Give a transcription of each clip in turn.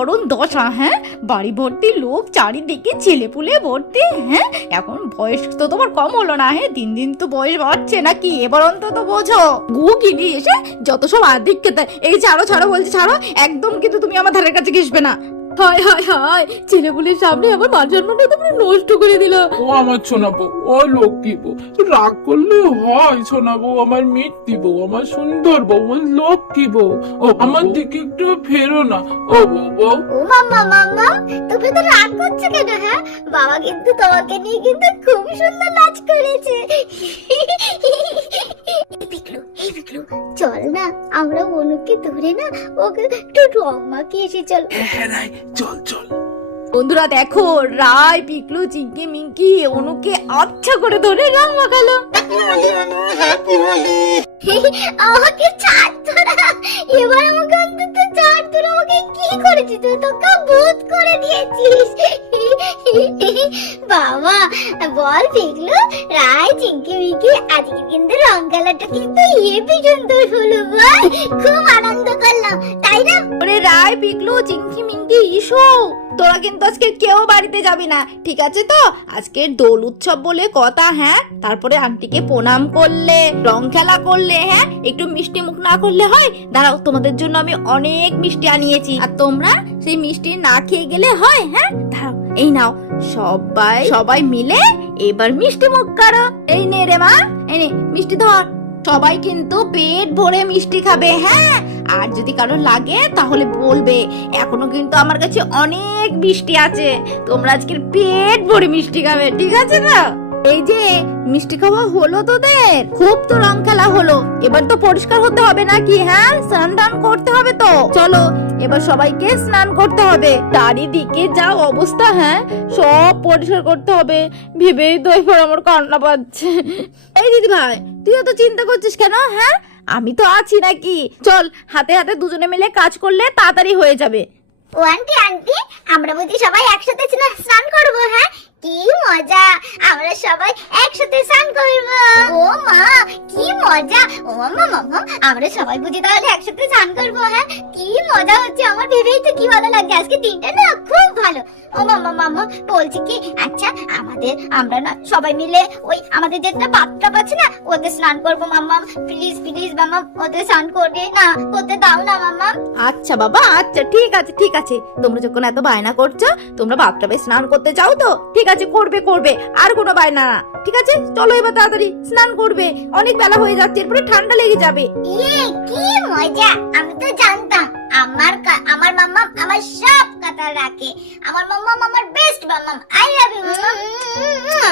মরণ দশা। হ্যাঁ, বাড়ি ভর্তি লোক, চারিদিকে ছেলেপুলে ভর্তি। হ্যাঁ, এখন বয়স তো তোমার কম হলো না। হ্যাঁ, দিন দিন তো বয়স বাড়ছে নাকি, এবার অন্তত বোঝো। গু কিনি এসে যত সব আর্ধেক খেতে। এই ছাড়ো ছাড়ো বলছি, ছাড়ো একদম, কিন্তু তুমি আমার ধারের কাছে ঘেসবে না। হায় হায় হায়, ছেলেপুলের সামনে আমার মান সম্মানটা তোমরা নষ্ট করে দিল। ও আমার শোনাবো, ও লক্ষ্মী বউ, রাগ করলে হয় শোনাবো? আমার মিষ্টি বউ, আমার সুন্দর বউ, আমার লক্ষ্মী বউ, ও আমার দিকে একটু ফেরো না। ও বউ, ও মাম্মা মাম্মা, তুমি তো রাগ করছো কেন? হ্যাঁ, বাবা কিন্তু তোমাকে নিয়ে কিন্তু খুব সুন্দর নাচ করেছে। এই পিকলু, চল না আমরা অনুকে ধরে না ওকে একটু রং মাখিয়ে এসে চল। হ্যাঁ রাই, চল চল। বন্ধুরা দেখো, রায়, পিকলু, চিঙ্কি মিঙ্কি অনুকে আচ্ছা করে ধরে রং মাখালো। আমাকে ছাড় তোরা, এবার আমাকে অন্তত ছাড় তোরা। আমাকে কি করেছিস তুই? তোকে ভূত করে দিয়েছিস। বাবা বল পিকলু, রায়, চিঙ্কি মিঙ্কি, আজকে কিন্তু রং খেলাটা কিন্তু হেবি সুন্দর হলো। বল, খুব আনন্দ করলাম, তাই না? ওরে রায়, পিকলু, চিঙ্কি মিঙ্কি, ইসো, তোরা কিন্তু আজকে কেউ বাড়িতে যাবি না, ঠিক আছে তো? আজকে দোল উৎসব বলে কথা। হ্যাঁ, তারপরে আন্টিকে প্রণাম করলে, রং খেলা করলে, হ্যাঁ, একটু মিষ্টি মুখ না করলে হয়? দাঁড়াও, তোমাদের জন্য আমি অনেক মিষ্টি আনিয়েছি, আর তোমরা সেই মিষ্টি না খেয়ে গেলে হয়? হ্যাঁ, দাঁড়াও, এই নাও, সবাই মিলে এবার মিষ্টি মুখ করো। এই নে রে মা, এই নে মিষ্টি ধর। সবাই কিন্তু পেট ভরে মিষ্টি খাবে। হ্যাঁ, আর যদি কারো লাগে তাহলে বলবে, এখনো কিন্তু আমার কাছে অনেক মিষ্টি আছে, তোমরা আজকে পেট ভরে মিষ্টি খাবে, ঠিক আছে না? এই যে মিষ্টি খাওয়া হলো তোদের, খুব তো রং খেলা হলো, এবার তো পরিষ্কার হতে হবে নাকি? হ্যাঁ, স্নান টান করতে হবে তো। চলো এবার সবাইকে স্নান করতে হবে। চারিদিকে যা অবস্থা, হ্যাঁ, সব পরিষ্কার করতে হবে। ভেবেই তো এবার আমার কান্না পাচ্ছে। এই দিদি ভাই, তুইও তো চিন্তা করছিস কেন? হ্যাঁ, আমি তো আছি নাকি? চল, হাতে হাতে দুজনে মিলে কাজ করলে তাড়াতাড়ি হয়ে যাবে। ও আন্টি, আমরা বুঝি সবাই একসাথে স্নান করবো? হ্যাঁ, কি মজা, আমরা সবাই একসাথে স্নান করবো। ও মা, কি মজা। ও মাম্মা, আমরা সবাই বুঝি তাহলে একসাথে স্নান করবো? হ্যাঁ, কি মজা হচ্ছে, আমার ভেবেই তো কি ভালো লাগছে। আজকে দিনটা না খুব ভালো। ও মাম্মা বলছি কি, আচ্ছা আমরা না সবাই মিলে ওই আমাদের যেটা বাথটাব আছে না, ওতে স্নান করবো। মাম্মা প্লিজ প্লিজ মাম্মা, ওতে স্নান করে না করতে দাও না মাম্মা। আচ্ছা বাবা, আচ্ছা ঠিক আছে ঠিক আছে, তোমরা যখন এত বায়না করছো, তোমরা বাথটাবে স্নান করতে চাও তো ঠিক আছে, করবে, আর কোনো বায়না না, ঠিক আছে? চলো এবার তাড়াতাড়ি স্নান করবে, অনেক বেলা হয়ে যাচ্ছে, এরপরে ঠান্ডা লেগে যাবে। ইয়ে, কি মজা, আমি তো জানতাম আমার মাম্মা আমার সব কথা রাখে। আমার মাম্মা আমার best mamma, I love you mamma.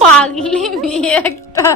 পাগলি মেয়ে একটা।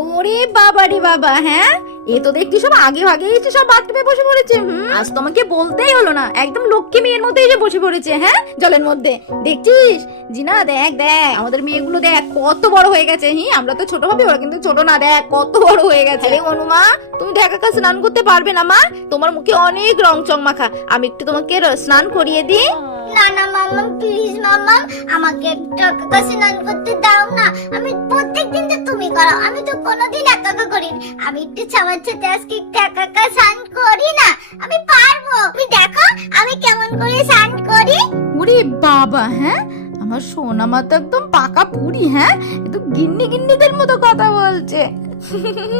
ওরে বাবা রে বাবা, হ্যাঁ, এ তো দেখছি সব আগে ভাগে এসে সব বাথরুমে বসে পড়েছে। আজ তোমাকে বলতেই হলো না, একদম লক্ষ্মী মেয়ের মতো এসে বসে পড়েছে। হ্যাঁ, জলের মধ্যে দেখছিস জিনা, দেখ আমাদের মেয়েগুলো দেখ কত বড় হয়ে গেছে। আমরা তো ছোট হবে, ওরা কিন্তু ছোট না, দেখ কত বড় হয়ে গেছে। রে অনুমা, তুমি তো একা স্নান করতে পারবে না মা? তোমার মুখে অনেক রং চং মাখা, আমি একটু তোমাকে স্নান করিয়ে দিই। না না মাম্মা, প্লিজ মাম্মা, আমাকে একা স্নান করতে দাও না। আমি প্রত্যেকদিন তো তুমি করো, আমি তো কোনোদিন একা করি না। আমি একটু সবার সাথে আজকে একটু একা স্নান করি না, আমি পারবো। তুমি দেখো আমি কেমন করে স্নান করি। ওরে বাবা, হ্যাঁ, আমার সোনা মা তো একদম পাকা পুরি। হ্যাঁ, একদম গিন্নিদের মতো কথা বলছে।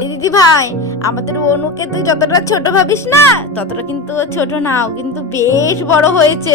দিদি ভাই, আমাদের অনুকে তুই যতটা ছোট ভাবিস না, ততটা কিন্তু ছোট না, ও কিন্তু বেশ বড় হয়েছে।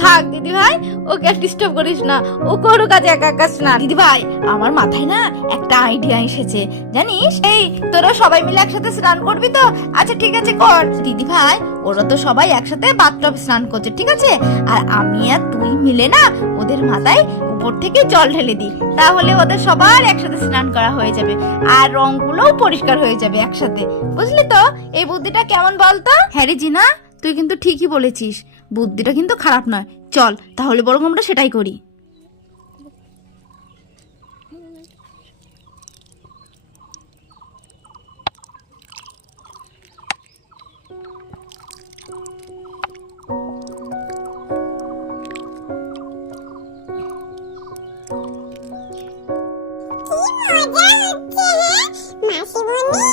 থাক দিদি ভাই, ওকে ডিস্টার্ব করিস না, ও কোনো কাজে একা না। দিদি ভাই, আমার মাথায় না একটা আইডিয়া এসেছে, জানিস? এই তোরা সবাই মিলে একসাথে স্নান করবি তো? আচ্ছা ঠিক আছে, কর। দিদি ভাই, ওরা তো সবাই একসাথে বাথটবে স্নান করছে, ঠিক আছে? আর আমি আর তুই মিলে না ওদের মাথায় উপর থেকে জল ঢেলে দিই, তাহলে ওদের সবার একসাথে স্নান করা হয়ে যাবে, আর রংগুলোও পরিষ্কার হয়ে যাবে একসাথে। বুঝলি তো এই বুদ্ধিটা কেমন বলতো? হ্যাঁ রে জিনা, তুই কিন্তু ঠিকই বলেছিস, বুদ্ধিটা কিন্তু খারাপ নয়। চল তাহলে বরং আমরা সেটাই করি। মাসিমণি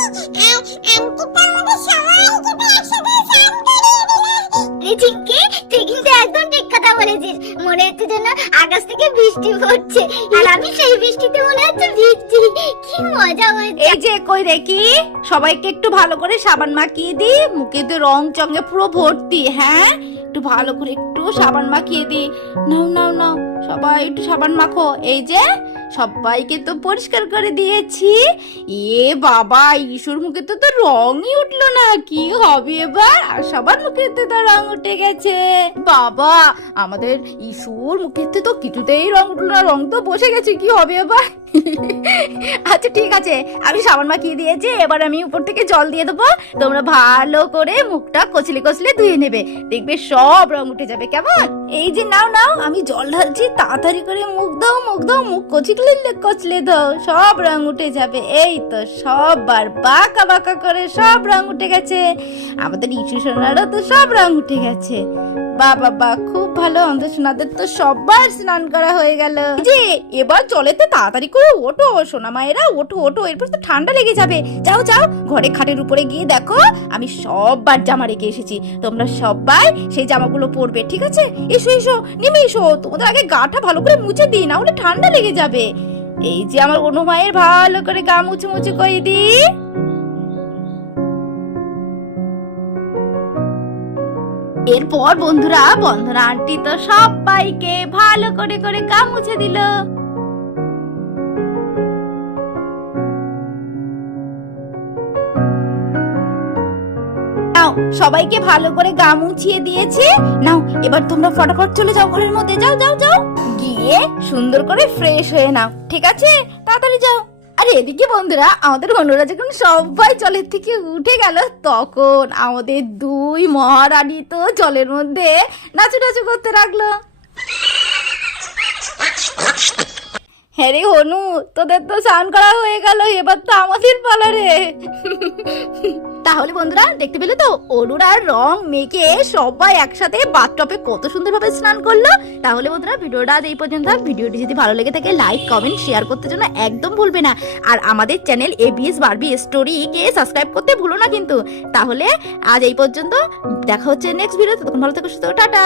আর আন্টি তো আমাদের সবাইকে একসাথে স্নান করিয়ে আকাশ থেকে বৃষ্টি পড়ছে আর আমি সেই বৃষ্টিতে মনে হচ্ছে ভিজছি। কি মজা হচ্ছে। এই যে কই দেখি সবাইকে একটু ভালো করে সাবান মাখিয়ে দি, মুখে তো রং চঙে পুরো ভর্তি। হ্যাঁ, একটু ভালো করে একটু সাবান মাখিয়ে দি। নাও নাও নাও, সবাই একটু সাবান মাখো। এই যে সবাইকে তো পরিষ্কার করে দিয়েছি। এ বাবা, ইসুর মুখে তো রঙই উঠলো না, কি হবে এবার? আর সবার মুখে তো রং উঠে গেছে। বাবা, আমাদের ইসুর মুখে তো কিছুতেই রং উঠলো না, রং তো বসে গেছে, কি হবে এবার? আচ্ছা ঠিক আছে, আমি সাবান মাখিয়ে দিয়েছি, এবার আমি উপর থেকে জল দিয়ে দেবো। তোমরা ভালো করে মুখটা কচলে কচলে ধুয়ে নেবে, দেখবে সব রং উঠে যাবে। কেমন? এই যে নাও নাও, আমি জল ঢালছি, তাড়াতাড়ি করে মুখ দাও, মুখ দাও, মুখ কচলে দাও, সব রং উঠে যাবে। এই তো সববার বাঁকা বাঁকা করে সব রং উঠে গেছে। আমাদের ইসু সোনারও তো সব রং উঠে গেছে। বাবা, খুব ভালো, আমাদের সোনাদের তো সবার স্নান করা হয়ে গেল। যে এবার জলেতে তাড়াতাড়ি করে ওঠো সোনা মায়েরা, ওঠো ওঠো, এরপর তো ঠান্ডা লেগে যাবে। যাও যাও, ঘরে খাটের উপরে গিয়ে দেখো আমি সববার জামা রেখে এসেছি, তোমরা সবাই সেই জামাগুলো পরবে, ঠিক আছে? এসো এসো, নেমে এসো, তোমাদের আগে গাটা ভালো করে মুছে দিই, না হলে ঠান্ডা লেগে যাবে। এই যে আমার অনু মায়ের ভালো করে গা মুছে মুছে করে দিই। এরপর বন্ধুরা আন্টি তো সবাইকে ভালো করে করে গা মুছে দিল। নাও, সবাইকে ভালো করে গা মুছিয়ে দিয়েছি। নাও এবার তোমরা ফটাফট চলে যাও ঘরের মধ্যে, যাও যাও যাও, গিয়ে সুন্দর করে ফ্রেশ হয়ে নাও, ঠিক আছে? তাড়াতাড়ি যাও। আর এদিকে বন্ধুরা, আমাদের অনুরা যখন সবাই জলের থেকে উঠে গেল, তখন আমাদের দুই মহারানী তো জলের মধ্যে নাচু করতে লাগলো। হ্যাঁ রে হনু, তোদের তো স্নান করা হয়ে গেল, এবার তো আমাদের পালা রে। তাহলে বন্ধুরা দেখতে পেলে তো, অনুরা রং মেখে সবাই একসাথে বাথটবে কত সুন্দরভাবে স্নান করলো। তাহলে বন্ধুরা ভিডিওটা এই পর্যন্ত। ভিডিওটি যদি ভালো লেগে থাকে লাইক কমেন্ট শেয়ার করতে জন্য একদম ভুলবে না। আর আমাদের চ্যানেল এবিএস বারবি স্টোরিকে সাবস্ক্রাইব করতে ভুলো না কিন্তু। তাহলে আজ এই পর্যন্ত, দেখা হচ্ছে নেক্সট ভিডিওতে। তখন ভালো থেকো, সুস্থ থেকো, টাটা।